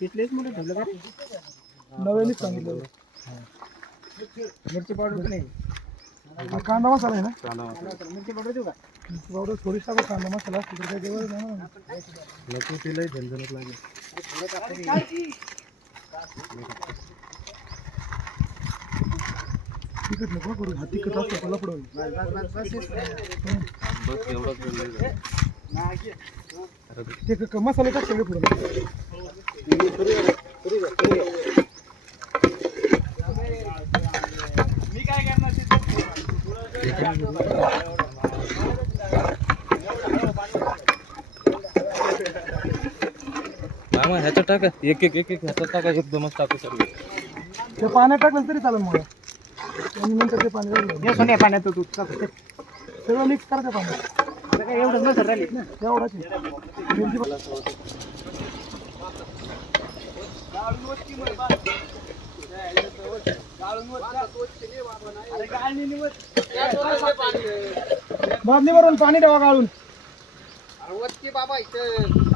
पिछलेच मोठे ठेवलं का नव्याने सांगितलं मिरची पावडर नाही कांदा मसाला आहे ना मिरची पावडर देऊ का मिरची पावडर थोडीशी टाकू कांदा मसाला असतो तर काही देऊ ना नको तिला झंझणत लागेल तिखट नको करू हा तिखट असतो त्याला पुढं बस एवढंच ते मसाले टाक सगळे पुढं मी काय करणार मामा ह्याच्यात टाका एक एक एक एक ह्याच्यात टाका एकदमच टाकू सगळं ते पाण्यात टाकलं तरी चालेल मला आणि नंतर ते पाणी हे सोन्या पाण्यात तू सगळं मिक्स करा त्या पाण्यात एवढं नसर राहिलीत ना एवढाच बादलीवरून पाणी द्यावा गाळून बाबा इथं